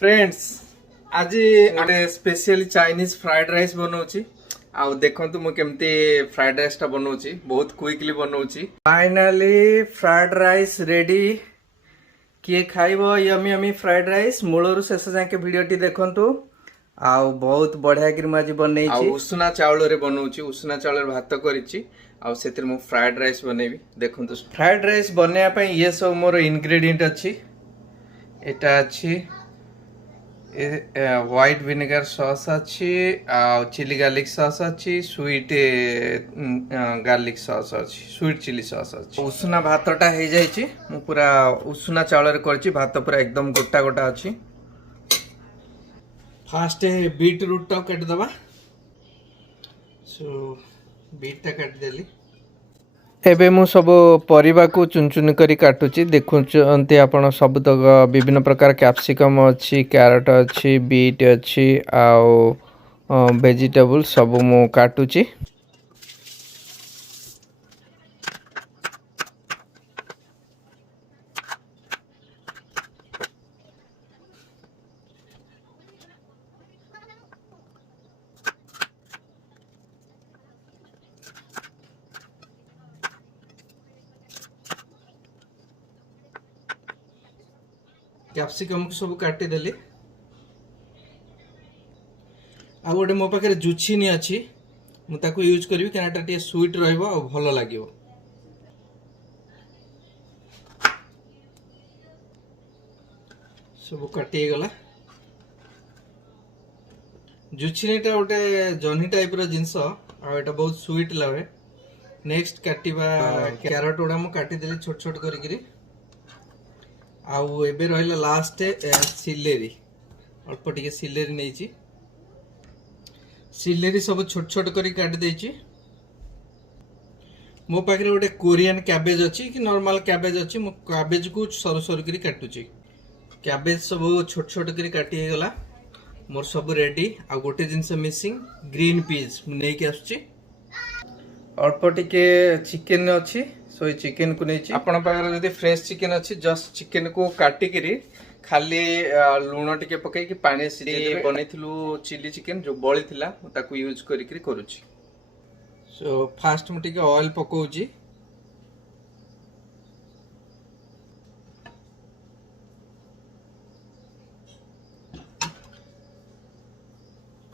Friends आज गोटे specially Chinese fried rice बनाऊची आउ देखंतु मु केमती फ्राइड राइस टा बनाऊची बहुत क्विकली बनाऊची। Finally fried rice ready. किए खाइबो यमी यमी फ्राइड राइस मूलरू शेष जाके वीडियोटी देखंतु। आउ बहुत बढ़िया कि आज बनई उषुना चाउल रे बनाऊची। उषुना चाउल भात करिची आउ सेतिर मु फ्राइड राइस बनेबी। देखंतु फ्राइड राइस बनैया पई ये सब मोर इंग्रेडिएंट अछि। एटा अछि व्हाइट विनेगर सॉस अच्छी चिली गार्लिक सॉस अच्छी स्वीट गार्लिक सॉस अच्छी स्वीट चिली सॉस अच्छी। उषुना भातटा हो जाइए मु पूरा उषुना चाउल करछि। भात पूरा एकदम गोटा गोटा अच्छी। फास्ट बीट रूट टा काटिदबा। सो बीट टा काटिदेली। एबे मु सब परिबा को चुन चुन करी काटुची। देखुचंती आपण सब तक विभिन्न प्रकार कैप्सिकम अच्छी कैरेट अच्छी बीट अच्छी आउ वेजिटेबल सब मु काटुची। कैप्सिकम को सब काटिदेली। आ गोटे मो पाखे जुचिनी अच्छी मुझे यूज करी क्या स्वीट रल लगे। सब काटिगला। जुचिनीटा गोटे जह्नी टाइप जिनस आटा बहुत स्वीट लगे। नेक्स्ट काटिबा कैरेट गुड़ा मुझे काटिदेली छोट छोट करी। आउ एबे रहिला लास्ट सिलेरी अल्प टिके सिलेरी नहीं। सिलेरी सब छोट छोट करी काट देछि। मो पाखरे गोटे कोरियन कैबेज अच्छी कि नॉर्मल कैबेज अच्छी। मो कैबेज को सरू सरू करी काटुची। कैबेज सब छोट छोट करी काटी हे गला। मोर सब रेडी। आ गोटे जिनस मिसिंग ग्रीन पीस नै के आछी। अल्प टिके चिकन अच्छी सो चिकन को नहीं। आपण पाखरे जदी फ्रेश चिकन अच्छी जस्ट चिकन को काटी करी खाली लूण टिके पकई कि पानी सिझे बनैथिलु चिली चिकन जो बळी थिला ताकू यूज करी करी करूची। सो फास्ट मु टिके ऑयल पकोउची।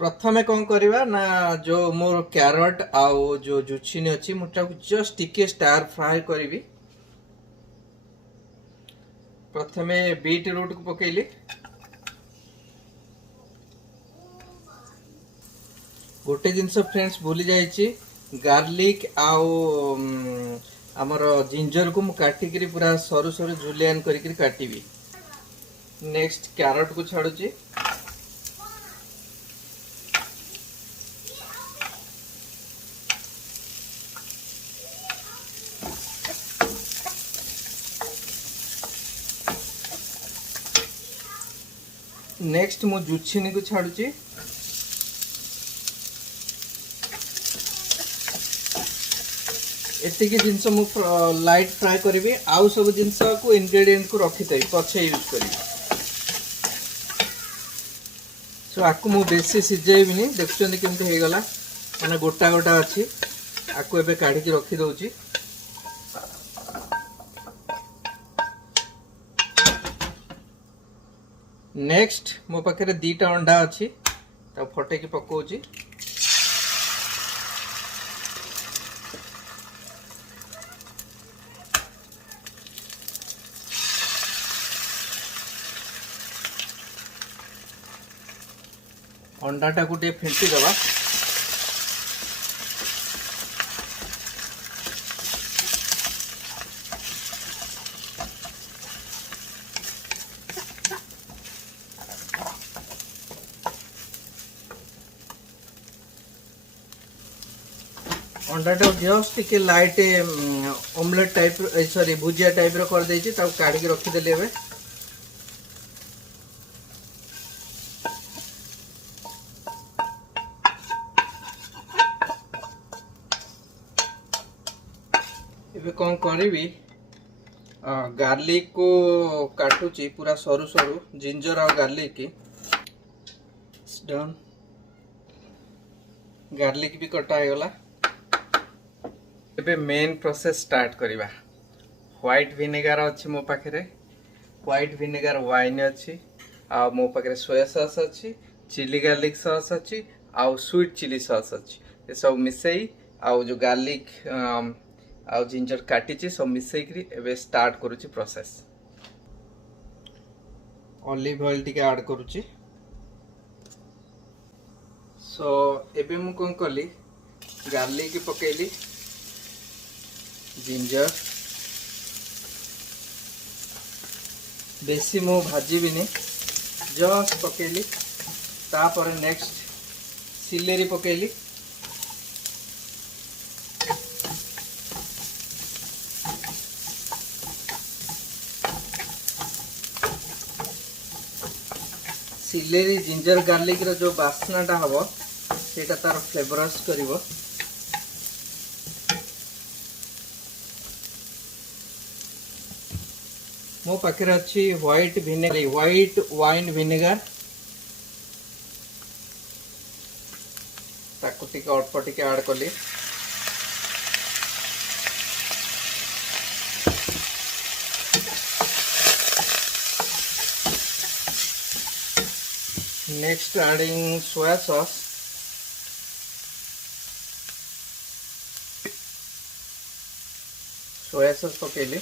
प्रथमे कौन करवा ना जो मोर कैरेट आउ जो जुचिनी अच्छी मुझे जस्ट टिके स्टार फ्राई करी। प्रथमे बीट रूट को पकेली। गोटे जिनस फ्रेंड्स भूली जाइए गार्लिक आउ आमर जिंजर को मुझे काटिक पूरा सरू सरू जुलियन करी काटिबी। नेक्स्ट कैरेट को छाड़ुची। नेक्स्ट मु जुचिनी को छाड़ुची। एति की जिनस मु लाइट फ्राई करी। आउ सब जिनस को इंग्रेडिएंट को रखी थई पछे यूज करी। सो आकु मु बेसी सिजेबिनी। देखुचंदी केमते हे गला माने गोटा गोटा अछि। आकु एबे काढी के रखी दउची। नेक्स्ट मो पाखे दीटा अंडा अच्छी फटे की पकाउची। अंडाटा को फेंटी दबा। अंडाटा जस्ट टिके लाइट ऑमलेट टाइप सॉरी भुजिया टाइप रो कर देछि। ताऊ काढी के रखी देले। एबे एबे कोन करबी गार्लिक को काटुची पूरा सरू सरू जिंजर और गार्लिक की डन। गार्लिक भी कटा हो गला। एबे मेन प्रोसेस स्टार्ट करिबा। व्हाइट विनेगार अच्छी मो पाखे, व्हाइट विनेगार वाइन अच्छी आ मो पाखे सोया सॉस अच्छी, चिली गार्लिक सॉस अच्छी आ स्वीट चिली सॉस अच्छी। ये सब मिसई आ जो गार्लिक आ जिंजर काटी सब मिसई एबे स्टार्ट करूची प्रोसेस। ऑलिव ऑयल टिके ऐड करूची। सो एबे मु कोन कली गार्लिक पकेली, जिंजर बेसी मु भाजी भी नहीं, जस्ट पकेली। तापर नेक्स्ट सिलेरी पकेली, सिलेरी जिंजर गार्लिक रो जो बास्नाटा हबो सेटा तार फ्लेवरस करिवो। मो पाखे अच्छी white vinegar, white wine vinegar ताको टिके अल्प टिके ऐड कली। Next adding soya sauce, soya sauce पकेली।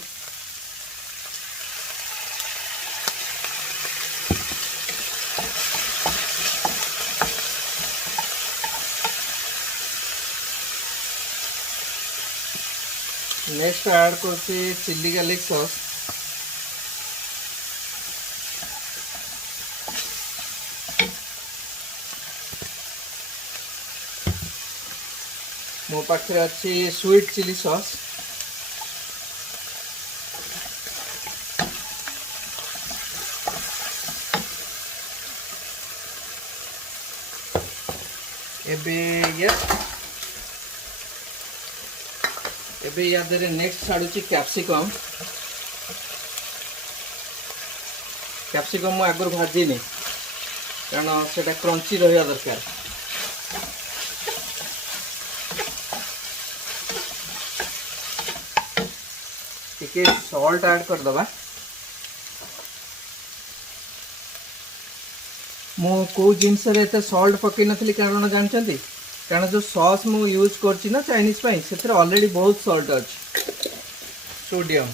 नेक्स्ट ऐड करते चिली गार्लिक सॉस, मो पाखे अच्छी स्वीट चिली सॉस, एबे एबे या देरे नेक्स्ट छाड़ुची कैप्सिकम। कैप्सिकम मु आगर भाजी नहीं कारण सेटा क्रंची रहिया दरकार। टिके सॉल्ट ऐड कर दबा। मु को जिनस रे एते सॉल्ट पकई नथली कारण जानचंती, कारण जो सॉस मु यूज करची ना चाइनीज पाई सेथरे ऑलरेडी बहुत सॉल्ट अछि, सोडियम।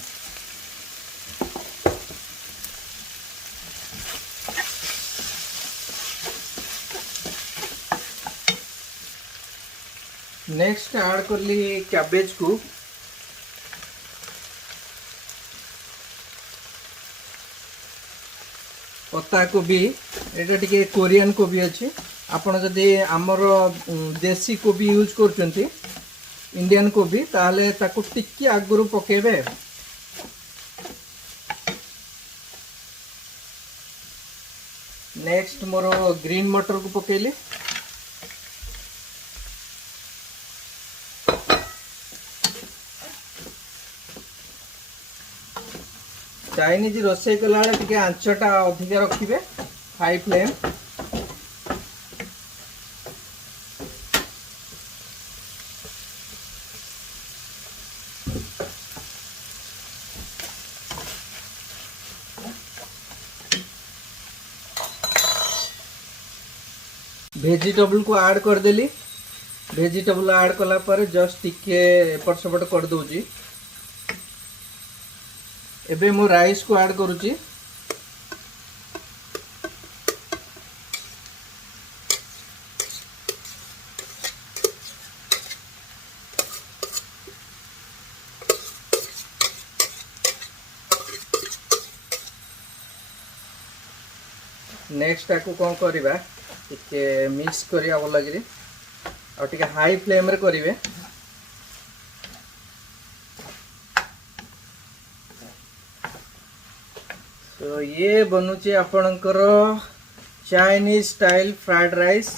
नेक्स्ट ऐड करली कैबेज को, पत्ता कोबी, एटा टिके कोरियन कोबी अछि। आपण जदि आमर देसी कोबी यूज करचंती इंडियन कोबी ताहले ताको टिके आगुरु पकेबे। नेक्स्ट मोर ग्रीन मटर को पकेली। चाइनीज रोषे कला टिके आंचटा अधिक रखिबे, हाई फ्लेम। वेजिटेबल को ऐड कर देली। वेजिटेबल ऐड कला पर जस्ट टिके एपट सेपट कर दूची। एबे मो राइस को ऐड करूची। नेक्स्ट ताको कौन करिबा टिके मिक्स करिया भल लगी और टिके हाई फ्लेम रे करिवे। तो ये बनुची आपणकर Chinese style fried rice.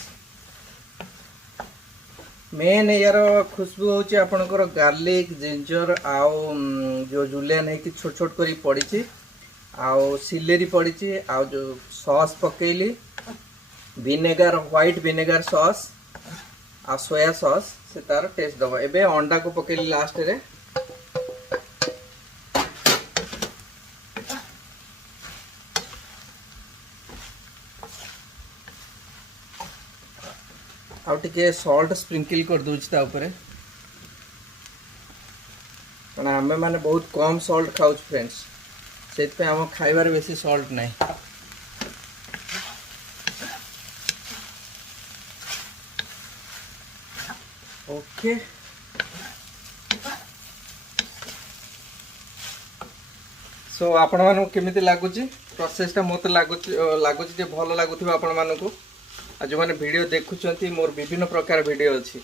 Main यार खुशबू होची आपनकर गार्लिक जिंजर आउ जो जुलियन है कि छोट छोट करी पड़ी आउ सिलेरी पड़ी आउ जो सॉस पकेली विनेगर व्हाइट विनेगर सॉस आ सोया सॉस से तार टेस्ट दबा एबे अंडा को पकेली लास्ट रे आउ टिके सॉल्ट स्प्रिंकल कर दूची ता ऊपर कारण आमे माने बहुत कम सॉल्ट खाउछ फ्रेंड्स सेत पे हम खाइबार बेसी सॉल्ट नहीं ओके सो आपण मानू केमिति लागुची प्रोसेसटा मते लागुची जे भलो लागुथिबा आपण मानकू आ जो माने वीडियो देखुचंती मोर विभिन्न प्रकार वीडियो अछि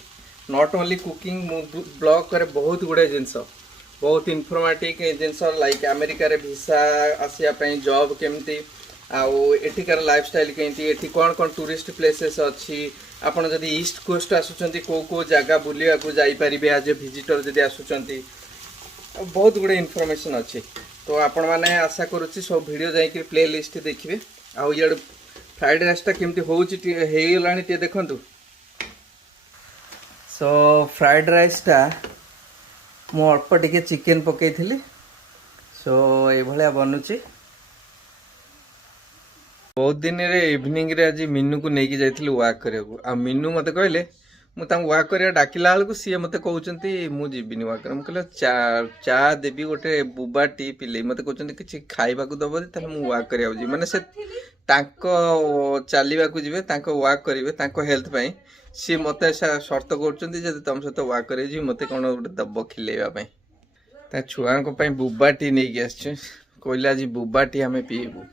नॉट ओनली कुकिंग मु ब्लॉग करे बहुत गुडे जिंस बहुत इन्फॉर्मेटिव जिंस लाइक अमेरिका रे वीसा आसिया पई जॉब केमिति आउ एठिकार लाइफस्टाइल केमिति एठी कोन कोन टूरिस्ट प्लेसेस अछि आपण जदि ईस्ट कोस्ट आसुचंती को जगह बुलिया को जाई परिबे आज विजिटर जदि आसुचंती बहुत गुडे इन्फॉर्मेशन अछि तो आपण माने आशा करूची सब वीडियो जाई कि प्ले लिस्ट देखिबे आउ यार फ्राइड राइस टा केमती होउची हे गलानी ते देखंतु सो फ्राइड राइस टा मो अल्प टिके चिकन पकेइथिली सो ए भलिया बनुची बहुत दिन रे इवनिंग रे आज मीनू को लेके जाइथिली वॉक करबो आ मीनू मते कहले मु तां वॉक करिया डाकिला हाल को सी मते कहउचंती मु जीबिनी वॉक कर हम कहले चा देबी गोटे बुबा टी पिले मते कहउचंती किछि खाइबा को दबो त मु वॉक करिया जी माने से तांको चालीबा को जिवे तांको वॉक करिवे तांको हेल्थ पई सी मते शर्त करउचंती जे तुम सहित वॉक करे जी मते कोन गोटे दबो खिलेबा पई ता छुआ को पई बुबा टी नै गयस कहला जी बुबा टी हमें पीबू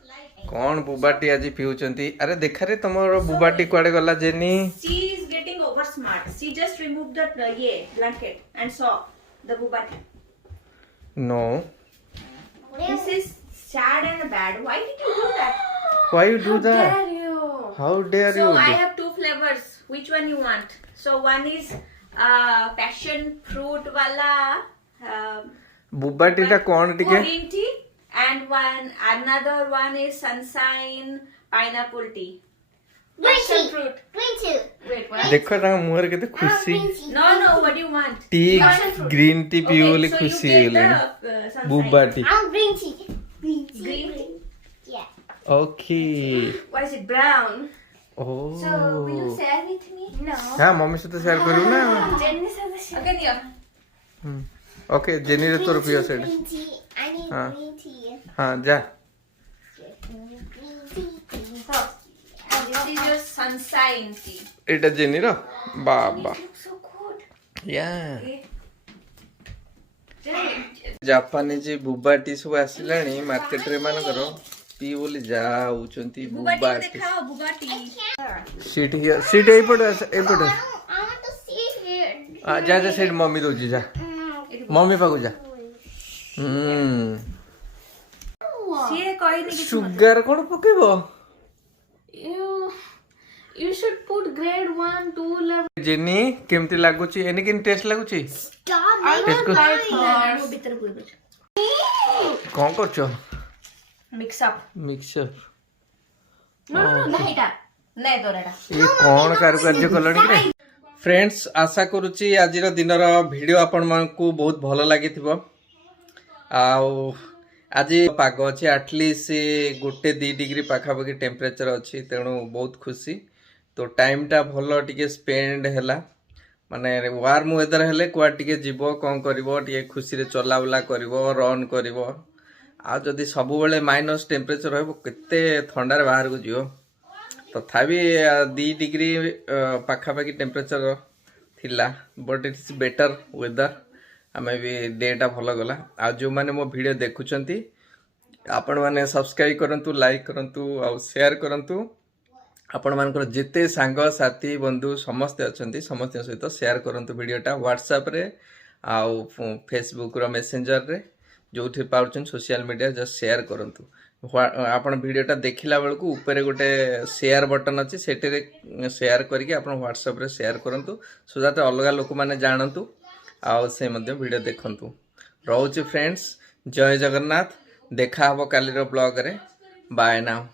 कौन बुबाटी आज पिउचंती अरे देखा रे तमरो बुबाटी कुआडे गला जेनी she is getting over smart she just remove the ये ब्लैंकेट एंड सॉ द बुबाटी no this is sad and bad why did you do that why you do that how dare you so I have two flavours which one you want so one is passion fruit वाला बुबाटी टा कोन टिके green tea and another one is sunshine pineapple tea passion fruit green tea wait what देखो ता मुहर केते खुशी no what do you want tea green tea पियोली so खुशी you get हेले the बुबाटी green tea green tea yeah okay why is it brown oh so will you share with me no हां mummy से तो share करू ना jenny said again here okay Jenny रे तोर पियो said green tea I need green tea हां जा green tea so and this is your sunshine tea एटा जेनी रो बाबा it looks so good या Jenny, जापानी जी बुबाटी सब आसिलानी मार्केट रे मान करो पी बोली जाउचंती बुबाटी दिखाओ बुगाटी सीट हियर सीट ए पड़ I want to see here जा जा सीट मम्मी दोजी जा मम्मी पाकू जा सिए कहि नि सुगर कोन पकेबो you should put grade 1 2 level जेनी केमती लागुची एनी किन टेस्ट लागुची stop I Let's don't go. like वो भीतर को कोन करछो mix up मिक्सचर no नाहीटा नै दोराटा ये कोन कारुकार्य कलणी रे फ्रेंड्स आशा करूची आजिर दिनर वीडियो आपण मानकू बहुत भलो लागिथिबो आउ आज पाग अच्छे एटलिस्ट गोटे 2 डिग्री पाखापाखि टेम्परेचर अच्छी तेणु बहुत खुशी तो टाइम टा भल टिके स्पेंड हैला माने वार्म वेदर हेले कुआ टिके जीवो कौन करिवो टिके खुशी रे चलाउला करिवो रन करिवो आ जदि सब बेले माइनस टेम्परेचर रहबो केते ठंडा रे बाहर को जिवो तथापि 2 डिग्री पाखापाखि टेम्परेचर थिला बट इट्स बेटर वेदर आमे भी डेटा भल गला आ जो माने मो वीडियो देखुचंती आपण माने सब्सक्राइब करंतु लाइक करंतु आ शेयर करंतु आपण मानकर जेते सांग साथी बंधु समस्त अछंती समस्त सहित शेयर करंतु वीडियोटा व्हाट्सएप रे आ फेसबुक रो मैसेंजर रे जोठी पाउछन सोशल मीडिया जस्ट शेयर करंतु आपण वीडियोटा देखिला बेलू ऊपर गोटे शेयर बटन अच्छी से शेयर करके आप व्हाट्सएप रे शेयर करंतु सो दैट अलग लोक मैंने जानतु आउ से वीडियो देखंतु रोचे फ्रेंड्स जय जगन्नाथ देखा हबो कालीर ब्लॉग रे बाय नाउ।